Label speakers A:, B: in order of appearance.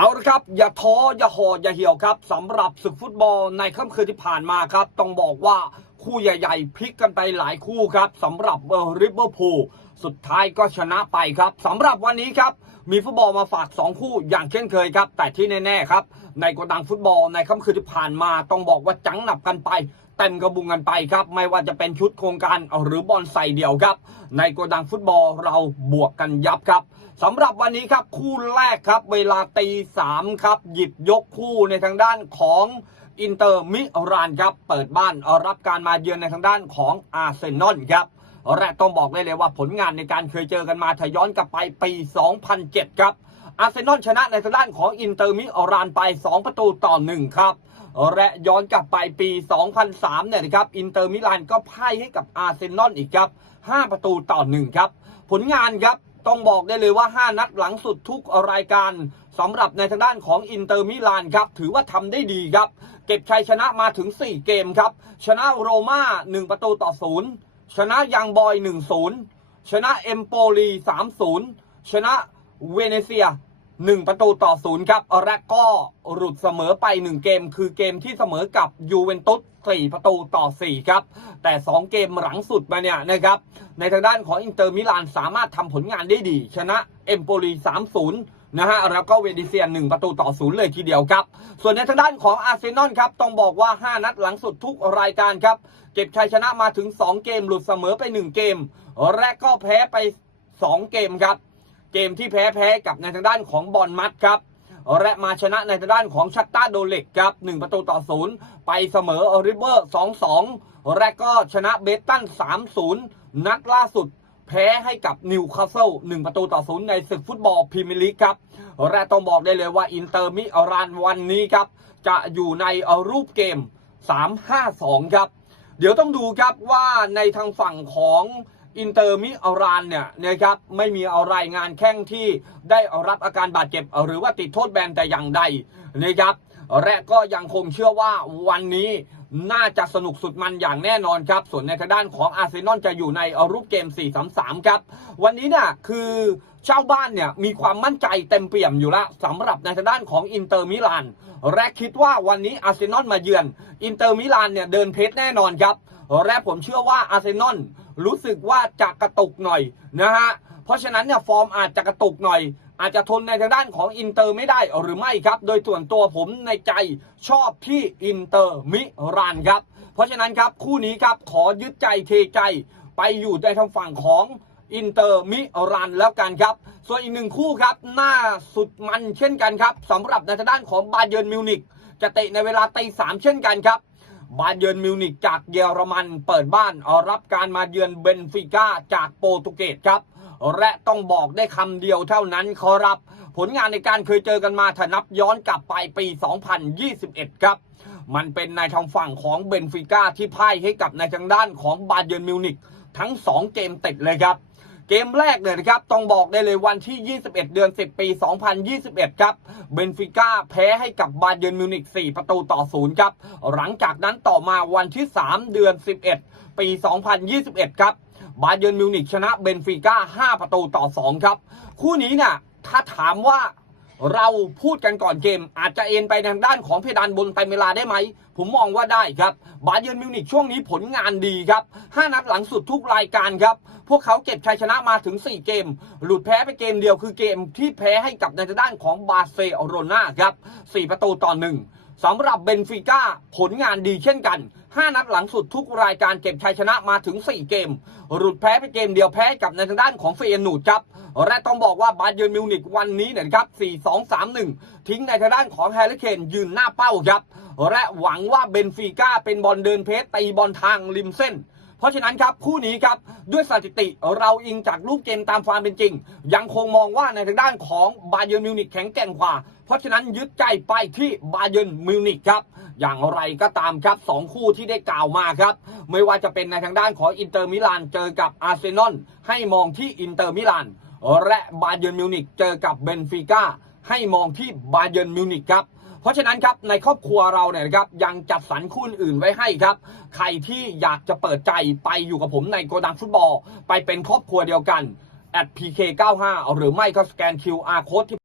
A: เอาละครับ อย่าท้ออย่าหออย่าเหี่ยวครับสำหรับศึกฟุตบอลในค่ำคืนที่ผ่านมาครับ ต้องบอกว่า คู่ใหญ่ๆ พลิกกันไปหลายคู่ครับสำหรับเบอร์ริเวอร์พูลสุดท้ายก็ชนะไปครับสำหรับวันนี้ครับ มีฟุตบอลมาฝาก 2 คู่อย่างเช่นเคยครับ แต่ที่แน่ๆครับ ในโกดังฟุตบอลในค่ำคืนที่ผ่านมาต้องบอกว่าจังหนับกันไปเต็มกระบุงกันไปครับ ไม่ว่าจะเป็นชุดโครงการหรือบอลใส่เดี่ยวครับ ในโกดังฟุตบอลเราบวกกันยับครับสำหรับวันนี้ครับคู่แรกครับ เวลาตีสามครับ หยิบยกคู่ในทางด้านของ อินเตอร์มิรานครับเปิดบ้านรับการมาเยือนในทางด้านของอาร์เซนอลครับและต้องบอกได้เลยว่าผลงานในการเคยเจอกันมาถ้าย้อนกลับไปปี 2007 ครับ อาร์เซนอลชนะในทางด้านของอินเตอร์มิรานไป 2 ประตูต่อ 1 ครับ และย้อนกลับไปปี 2003 เนี่ยนะครับ อินเตอร์มิลานก็พ่ายให้กับอาร์เซนอลอีกครับ 5 ประตูต่อ 1 ครับ ผลงานครับ ต้องบอกได้เลยว่า 5 นัดหลังสุดทุกรายการ สำหรับในทางด้านของอินเตอร์มิลานครับถือว่าทำได้ดีครับ เก็บชัยชนะมาถึง 4 เกมครับ ชนะโรม่า 1 ประตูต่อ 0 ชนะยังบอย 1-0 ชนะเอมโปลี 3-0 ชนะเวเนเซีย 1 ประตูต่อ 0 ครับและก็หลุดเสมอไป 1 เกม คือเกมที่เสมอกับยูเวนตุส4ประตูต่อ 4 ครับ แต่ 2 เกมหลังสุดมาเนี่ยนะครับ ในทางด้านของอินเตอร์มิลานสามารถทำผลงานได้ดี ชนะเอมโปลี 3-0 นะฮะแล้วก็เวเนเซียน 1 ประตูต่อ0เลยทีเดียวครับ ส่วนในทางด้านของอาร์เซนอลครับต้องบอกว่า 5 นัดหลังสุดทุกรายการครับ เก็บชัยชนะมาถึง 2 เกมหลุดเสมอไป 1 เกม และก็แพ้ไป 2 เกมครับ เกมที่แพ้แพ้กับในทางด้านของบอลมัดครับและมาชนะในทางด้านของชัตตาโดเล็กครับ 1 ประตูต่อ0ไปเสมอริเวอร์ 2-2 และก็ชนะเบตัน 3-0 นัดล่าสุด แพ้ให้กับนิวคาสเซิล1ประตูต่อ0ในศึกฟุตบอลพรีเมียร์ลีกครับและต้องบอกได้เลยว่าอินเตอร์มิรานวันนี้ครับ จะอยู่ในรูปเกม 3-5-2 ครับ เดี๋ยวต้องดูครับว่าในทางฝั่งของอินเตอร์มิอารานเนี่ยนะครับไม่มีเอารงานแข้งที่ได้รับอาการบาดเจ็บ หรือว่าติดโทษแบนแต่อย่างใดนะครับและก็ยังคงเชื่อว่าวันนี้ น่าจะสนุกสุดมันอย่างแน่นอนครับ ส่วนในทางด้านของอาร์เซนอลจะอยู่ในรูปเกม 4-3-3 ครับ วันนี้เนี่ยคือเจ้าบ้านเนี่ยมีความมั่นใจเต็มเปี่ยมอยู่ล้วสำหรับในทางด้านของอินเตอร์มิลานและคิดว่าวันนี้อาร์เซนอลมาเยือน อินเตอร์มิลานเนี่ยเดินเพชรแน่นอนครับและผมเชื่อว่าอาร์เซนอลรู้สึกว่าจะกระตุกหน่อยนะฮะเพราะฉะนั้นเนี่ยฟอร์มอาจจะกระตุกหน่อย อาจจะทนในทางด้านของอินเตอร์ไม่ได้หรือไม่ครับ โดยส่วนตัวผมในใจชอบที่อินเตอร์มิรานครับ เพราะฉะนั้นครับคู่นี้ครับขอยึดใจเทใจไปอยู่ในทางฝั่งของอินเตอร์มิรันแล้วกันครับ ส่วนอีกหนึ่งคู่ครับหน้าสุดมันเช่นกันครับสำหรับในทางด้านของบาเยิร์นมิวนิกจะเตะในเวลาตีสามเช่นกันครับ บาเยิร์นมิวนิกจากเยอรมันเปิดบ้านเอารับการมาเยือนเบนฟิก้าจากโปรตุเกสครับ และต้องบอกได้คำเดียวเท่านั้นขอรับ ผลงานในการเคยเจอกันมาถ้านับย้อนกลับไปปี 2021 ครับ มันเป็นในทางฝั่งของเบนฟิก้าที่พ่ายให้กับในทางด้านของบาเยิร์นมิวนิกทั้ง 2 เกมติดเลยครับ เกมแรกเนี่ยนะครับ ต้องบอกได้เลยวันที่ 21 เดือน 10 ปี 2021 ครับ เบนฟิก้าแพ้ให้กับบาเยิร์นมิวนิก4 ประตูต่อ 0 ครับ หลังจากนั้นต่อมาวันที่ 3 เดือน 11 ปี 2021 ครับ บาเยิร์นมิวนิกชนะเบนฟิก้า 5 ประตูต่อ 2 ครับ คู่นี้เนี่ยถ้าถามว่าเราพูดกันก่อนเกม อาจจะเอ็นไปทางด้านของเพดานบนเต็มเวลาได้ไหม ผมมองว่าได้ครับ บาเยิร์นมิวนิกช่วงนี้ผลงานดีครับ 5 นัดหลังสุดทุกรายการครับ พวกเขาเก็บชัยชนะมาถึง 4 เกม หลุดแพ้ไปเกมเดียวคือเกมที่แพ้ให้กับในด้านของบาเซโลนาครับ 4 ประตูต่อ 1สำหรับเบนฟิก้าผลงานดีเช่นกัน 5 นัดหลังสุดทุกรายการเก็บชัยชนะมาถึง 4 เกม หลุดแพ้ไปเกมเดียวแพ้กับในทางด้านของเฟยนูดครับและต้องบอกว่าบาเยิร์นมิวนิกวันนี้เนี่ยนะครับ 4-2-3-1 ทิ้งในทางด้านของแฮร์รี่เคนยืนหน้าเป้าครับ และหวังว่าเบนฟิก้าเป็นบอลเดินเพสตีบอลทางริมเส้น เพราะฉะนั้นครับคู่นี้ครับด้วยสถิติเราอิงจากรูปเกมตามความเป็นจริง ยังคงมองว่าในทางด้านของบาเยิร์นมิวนิกแข็งแกร่งกว่า เพราะฉะนั้นยึดใจไปที่บาเยิร์นมิวนิกครับอย่างไรก็ตามครับ2คู่ที่ได้กล่าวมาครับ ไม่ว่าจะเป็นในทางด้านของอินเตอร์มิลานเจอกับอาร์เซนอลให้มองที่อินเตอร์มิลานและบาเยิร์นมิวนิกเจอกับเบนฟิก้าให้มองที่บาเยิร์นมิวนิกครับ เพราะฉะนั้นครับในครอบครัวเราเนี่ยนะครับยังจัดสรรคู่อื่นไว้ให้ครับ ใครที่อยากจะเปิดใจไปอยู่กับผมในโกดังฟุตบอล ไปเป็นครอบครัวเดียวกัน at pk95 หรือไม่ก็สแกน QR โค้ดที่